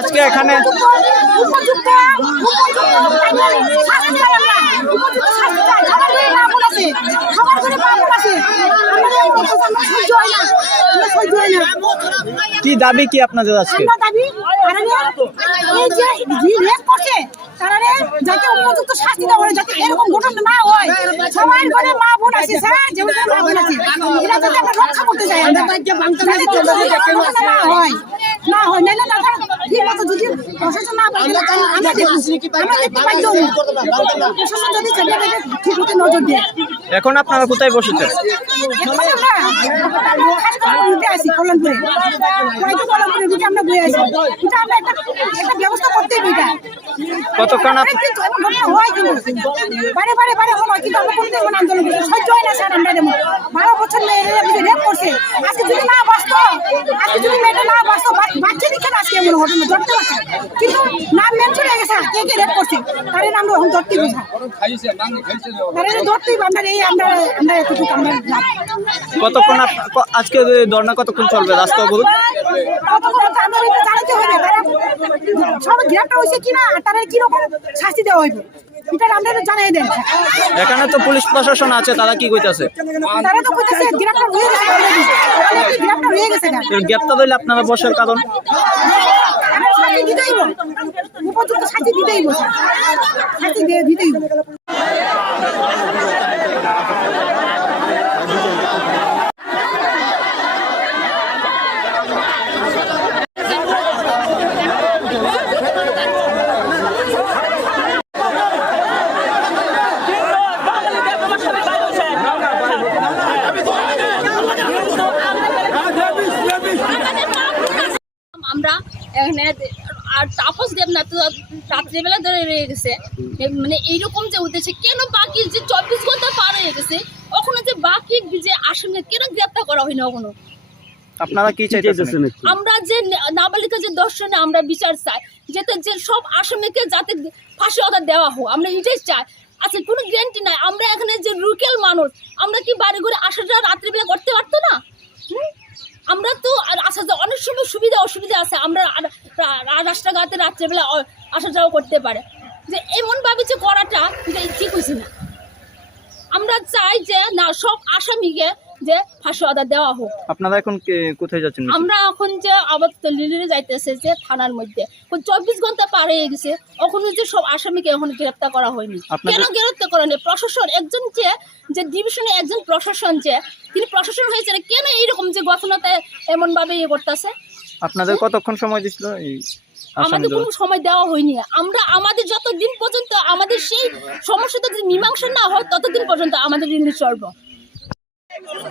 আজকে এখানে কি দাবি কি আপনাদের আজকে? যাতে উপযুক্ত শাস্তি দেওয়া হয়, যাতে এরকম ঘটনা না হয়। সবাই ঘরে মা বোন আছে, যেমন মা বোন আছে, এটা যাতে আমরা রক্ষা করতে চাই। না হয় না হয় না না ঠিক মতো যদি প্রশাসন না পারে আমরা প্রশাসন যদি ঠিক মতো নজর দেয়। এখন আপনারা কোথায় বসেছেন? আছি কল্যাণপুরে, কল্যাণপুরে রুটে আমরা বয়ে আছি। এটা আমরা একটা ব্যবস্থা করতে হবে। এটা কতক্ষণ হয় কিন্তু বারে বারে বারে হয়, কিন্তু আমরা করতে আন্দোলন করতে সহ্য হয় না স্যার। আমরা 12 বছর রেপ করছে, আজকে যদি না বাঁচতো, আজকে যদি মেয়েটা না বাঁচতো, বাচ্চা দিচ্ছে না আজকে এমন ঘটনা ধরতে পারছে। কিন্তু নাম মেনশন হয়ে গেছে কে কে রেপ করছে, তার আমরা এখন ধরতেই বোঝা তারা ধরতেই আমরা এই আমরা এতটুকু আমরা কতক্ষণ আজকে ধর্ণা কতক্ষণ চলবে? রাস্তা অবরোধ জানাতে হবে তারা সব গ্রেপ্তার হয়েছে কিনা, তারা কিরকম শাস্তি দেওয়া হইবে এটা আমরা জানাই দেন। এখানে তো পুলিশ প্রশাসন আছে, তারা কি কইতাছে? তারা তো কইতাছে গ্রেপ্তার হয়ে গেছে অলরেডি, গ্রেপ্তার হয়ে গেছে না। গ্রেপ্তার হইলে আপনারা বসার কারণ? আমরা শাস্তি দিতেই হবে, উপযুক্ত শাস্তি দিতেই হবে, শাস্তি দিতেই হবে। আমরা এখানে আর তাপস দেবনাথ তো রাত্রিবেলা ধরে রয়ে গেছে, মানে এইরকম যে উঠেছে কেন বাকি যে 24 ঘন্টা পার হয়ে গেছে, ওখানে যে বাকি যে আসামি কেন গ্রেপ্তার করা হয় না এখনো? আপনারা কি চাইতেছেন? আমরা যে নাবালিকা যে দর্শনে আমরা বিচার চাই, যাতে যে সব আসামিকে যাতে ফাঁসি অর্ডার দেওয়া হোক, আমরা এটাই চাই। আচ্ছা কোনো গ্যারান্টি নাই, আমরা এখানে যে রুকেল মানুষ, আমরা কি বাড়ি ঘরে আসাটা রাত্রিবেলা করতে পারতো না? আমরা তো আসা যাওয়া অনেক সময় সুবিধা অসুবিধা আছে, আমরা রাস্তাঘাটে রাত্রেবেলা আসা যাওয়া করতে পারে, যে এমনভাবে যে করাটা এটা ঠিক হয়েছে না। আমরা চাই যে না সব আসামিকে যে ফাঁসি অর্ডার দেওয়া হোক। আপনারা এখন কোথায় যাচ্ছেন? আমরা এখন যে আপাতত লিলিরে যাইতেছে যে থানার মধ্যে 24 ঘন্টা পার হয়ে গেছে, ওখানে যে সব আসামিকে এখন গ্রেপ্তার করা হয়নি। কেন গ্রেপ্তার করা নেই? প্রশাসন একজন যে ডিভিশনে একজন প্রশাসন যে তিনি প্রশাসন হয়েছে, কেন এইরকম যে ঘটনাতে এমন ভাবে ইয়ে করতেছে? আপনাদের কতক্ষণ সময় দিছিল? আমাদের কোনো সময় দেওয়া হয়নি। আমরা আমাদের যতদিন পর্যন্ত আমাদের সেই সমস্যাটা যদি মীমাংসা না হয় ততদিন পর্যন্ত আমাদের রিলিজ চলবে। পুলিশ